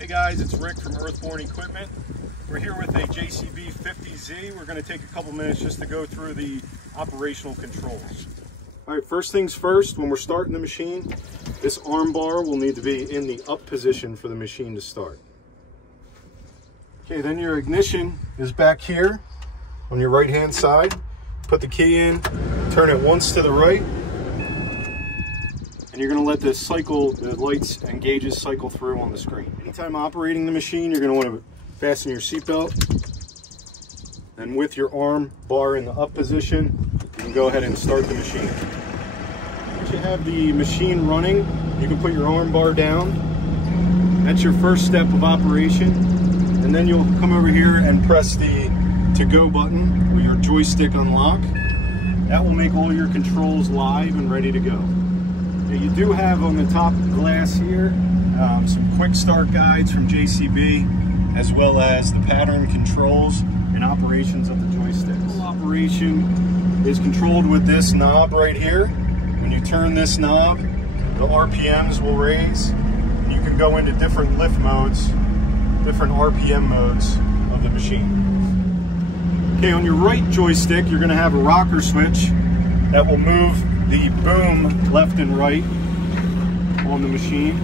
Hey guys, it's Rick from Earthborn Equipment. We're here with a JCB 50Z. We're going to take a couple minutes just to go through the operational controls. All right, first things first, when we're starting the machine, this arm bar will need to be in the up position for the machine to start. Okay, then your ignition is back here on your right hand side. Put the key in, turn it once to the right, and you're going to let this cycle, the lights and gauges cycle through on the screen. Anytime operating the machine, you're going to want to fasten your seatbelt, and with your arm bar in the up position, you can go ahead and start the machine. Once you have the machine running, you can put your arm bar down. That's your first step of operation, and then you'll come over here and press the to-go button with your joystick unlock. That will make all your controls live and ready to go. Now, you do have on the top glass here some quick start guides from JCB, as well as the pattern controls and operations of the joystick. Full operation is controlled with this knob right here. When you turn this knob, the RPMs will raise. You can go into different lift modes, different RPM modes of the machine. Okay, on your right joystick, you're going to have a rocker switch that will move the boom left and right on the machine.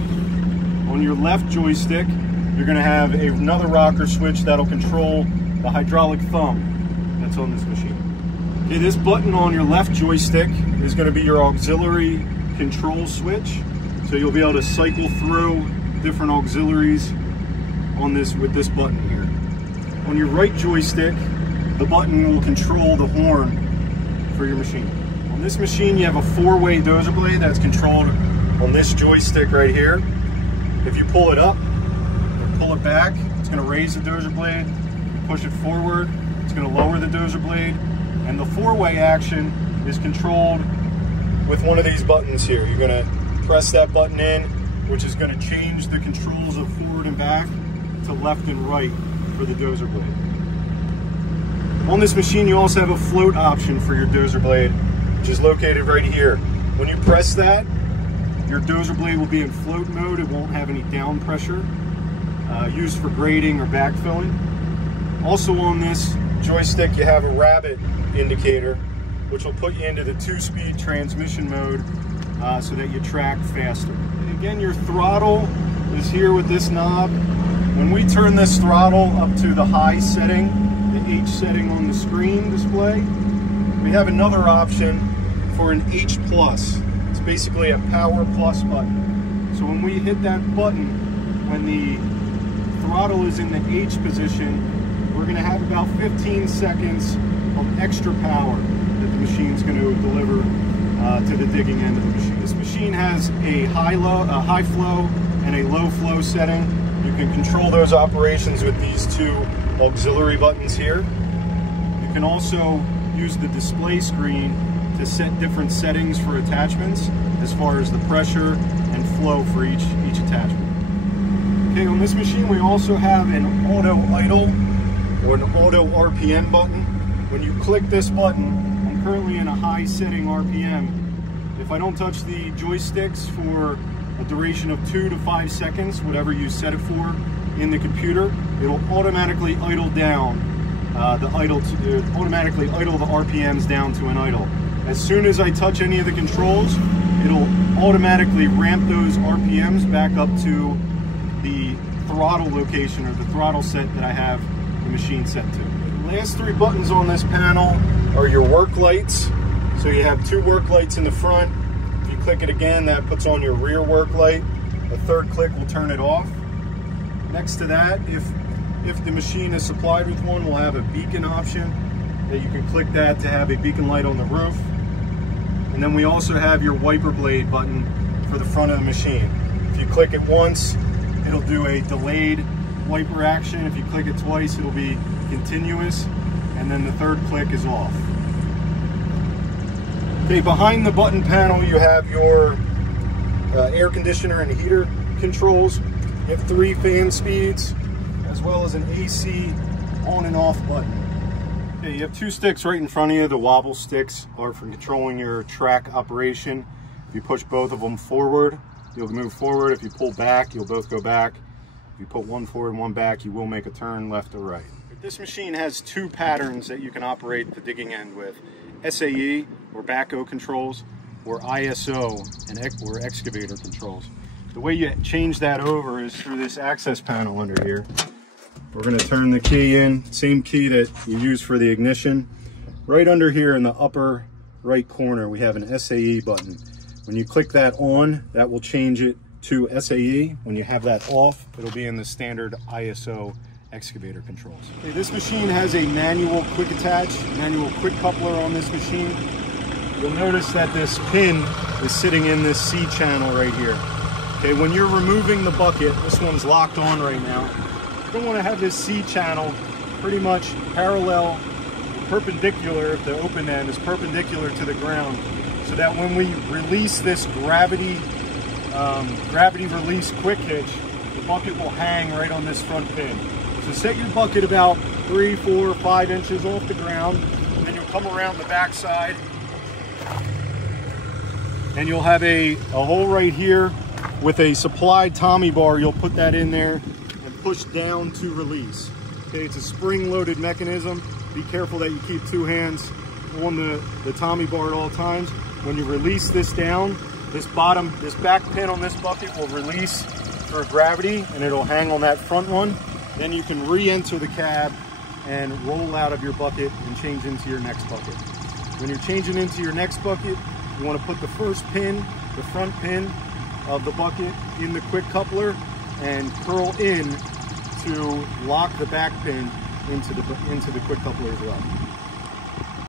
On your left joystick, you're going to have another rocker switch that'll control the hydraulic thumb that's on this machine. Okay, this button on your left joystick is going to be your auxiliary control switch. So you'll be able to cycle through different auxiliaries on this with this button here. On your right joystick, the button will control the horn for your machine. On this machine, you have a four-way dozer blade that's controlled on this joystick right here. If you pull it up or pull it back, it's going to raise the dozer blade. You push it forward, it's going to lower the dozer blade. And the four-way action is controlled with one of these buttons here. You're going to press that button in, which is going to change the controls of forward and back to left and right for the dozer blade. On this machine, you also have a float option for your dozer blade, which is located right here. When you press that, your dozer blade will be in float mode. It won't have any down pressure, used for grading or backfilling. Also on this joystick, you have a rabbit indicator, which will put you into the 2-speed transmission mode so that you track faster. And again, your throttle is here with this knob. When we turn this throttle up to the high setting, the H setting on the screen display, we have another option for an H+. It's basically a power plus button. So when we hit that button, when the throttle is in the H position, we're going to have about 15 seconds of extra power that the machine's going to deliver to the digging end of the machine. This machine has a high flow and a low flow setting. You can control those operations with these two auxiliary buttons here. You can also use the display screen to set different settings for attachments as far as the pressure and flow for each attachment. Okay, on this machine we also have an auto idle or an auto RPM button. When you click this button, I'm currently in a high setting RPM. If I don't touch the joysticks for a duration of 2 to 5 seconds, whatever you set it for in the computer, it'll automatically idle down automatically idle the RPMs down to an idle. As soon as I touch any of the controls, it'll automatically ramp those RPMs back up to the throttle location or the throttle set that I have the machine set to. The last three buttons on this panel are your work lights. So you have two work lights in the front. If you click it again, that puts on your rear work light. The third click will turn it off. Next to that, if the machine is supplied with one, we'll have a beacon option that you can click that to have a beacon light on the roof. And then we also have your wiper blade button for the front of the machine. If you click it once, it'll do a delayed wiper action. If you click it twice, it'll be continuous. And then the third click is off. Okay, behind the button panel, you have your air conditioner and heater controls. You have 3 fan speeds, as well as an AC on and off button. Okay, you have 2 sticks right in front of you. The wobble sticks are for controlling your track operation. If you push both of them forward, you'll move forward. If you pull back, you'll both go back. If you put one forward and one back, you will make a turn left or right. This machine has two patterns that you can operate the digging end with: SAE, or backhoe controls, or ISO, or excavator controls. The way you change that over is through this access panel under here. We're going to turn the key in, same key that you use for the ignition. Right under here in the upper right corner, we have an SAE button. When you click that on, that will change it to SAE. When you have that off, it'll be in the standard ISO excavator controls. Okay, this machine has a manual quick attach, manual quick coupler on this machine. You'll notice that this pin is sitting in this C channel right here. Okay, when you're removing the bucket, this one's locked on right now. You don't want to have this C channel pretty much parallel, perpendicular, if the open end is perpendicular to the ground, so that when we release this gravity release quick hitch, the bucket will hang right on this front pin. So set your bucket about 3, 4, 5 inches off the ground, and then you'll come around the back side, and you'll have a hole right here with a supplied Tommy bar. You'll put that in there and push down to release. Okay, it's a spring-loaded mechanism. Be careful that you keep two hands on the Tommy bar at all times. When you release this down, this back pin on this bucket will release for gravity, and it'll hang on that front one. Then you can re-enter the cab and roll out of your bucket and change into your next bucket. When you're changing into your next bucket, you want to put the first pin, the front pin of the bucket, in the quick coupler and curl in to lock the back pin into the quick coupler as well.